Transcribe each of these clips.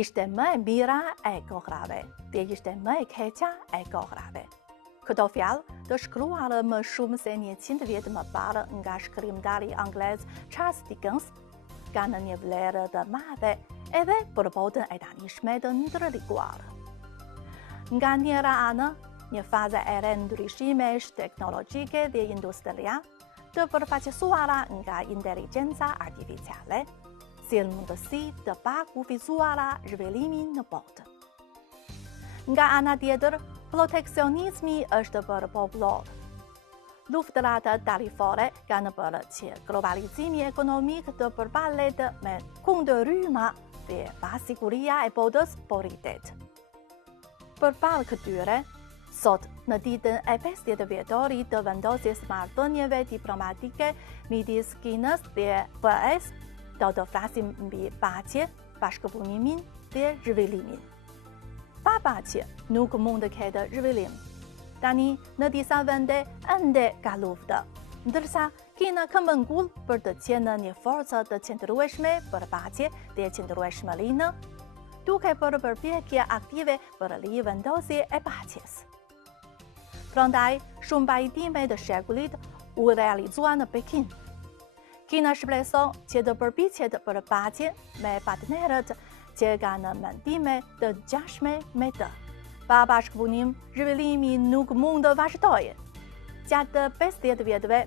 ishte më e mira e kohërave dhe ishte më e keqja e kohërave. Këto fjalë të shkruara më shumë se 100 vjet më parë nga shkrimtari anglez Charles Dickens kanë një vlerë të madhe edhe për botën e tanishme të ndërlikuar. Nga njëra anë, një fazë e re ndryshimesh teknologjike dhe industrie të përfaqësuara nga inteligjenca artificiale, sjell mundësi të pakufizuara zhvillimin në botë. Nga ana tjetër, proteksionizmi është për popullor. Luftrat tarifore kanë bërë që globalizimi ekonomik të përballet me kundërryma dhe pasiguria e botës po rritet. Përbalë këtyre, sot në ditën e 50 vjetorit të vendosjes marrëdhënieve diplomatike midis Kinës dhe BE-s, do të flasim mbi paqe, bashkëpunimin dhe zhvillimin. Pa paqe nuk mund të ketë zhvillim. Tani në disa vende ende ka luftë, ndërsa Kina këmbëngull për të qenë një forcë të qëndrueshme për paqe dhe qëndrueshmërinë, duke bërë përpjekje aktive për rivendosje e paqes. Prandaj, shumë pajtime të shekullit u realizuan në Pekin. Kina shpreson që të përpiqet për paqe me partnerët që kanë mendime të ngjashme me të. Pa bashkëpunim, zhvillimi nuk mund të vazhdojë. Gjatë 50 vjetëve,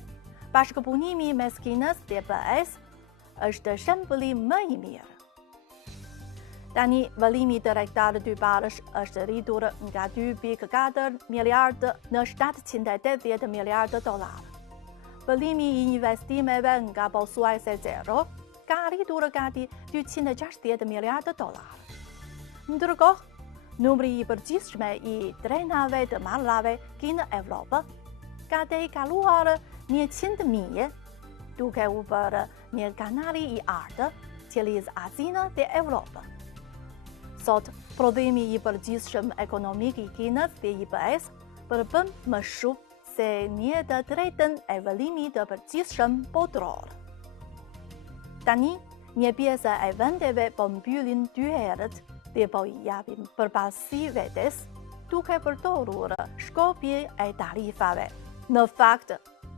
bashkëpunimi mes Kinës dhe BE-s është shembulli më i mirë. Tani, vëllimi tregtar dyparësh është rritur nga 2.4 miliardë në 780 miliardë dollar. Vëllimi i investimeve nga pothuajse zero ka arritur gati 260 miliardë dollar. Ndërkohë, numri i përgjithshme i trenave të marrave Kinë-Evropë ka tejkaluar 100.000, duke u bërë një kanali i artë që lidh Azinë dhe Evropë. Sot, prodhimi i përgjithshëm ekonomik i Kinës dhe i BE-s përbën më shumë se 1/3 e vëllimit të përgjithshëm botror. Tani, një pjesë e vendeve po mbyllin 2 herët dhe po i japin përparësi vetes, duke përdorur shkopje e tarifave. Në fakt,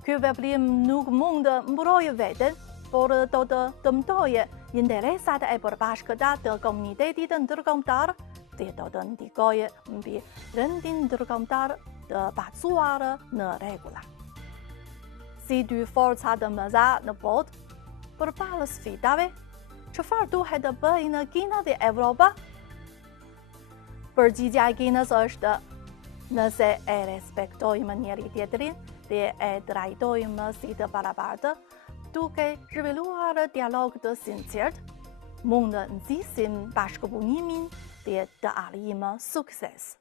ky veprim nuk mund të mbrojë veten, por do të dëmtojë interesat e përbashkëta të komunitetit ndërkombëtar dhe do të ndikojë mbi rendin ndërkombëtar të bazuar në rregulla. Si dy forca të mëdha në botë, përballë sfidave, çfarë duhet të bëjnë Kina dhe Evropa? Përgjigjja e Kinës është: nëse e respektojmë njëri tjetrin dhe e trajtojmë si të barabartë, duke zhvilluar dialog të sinqert, mund të nxisim bashkëpunimin dhe të arrijmë sukses.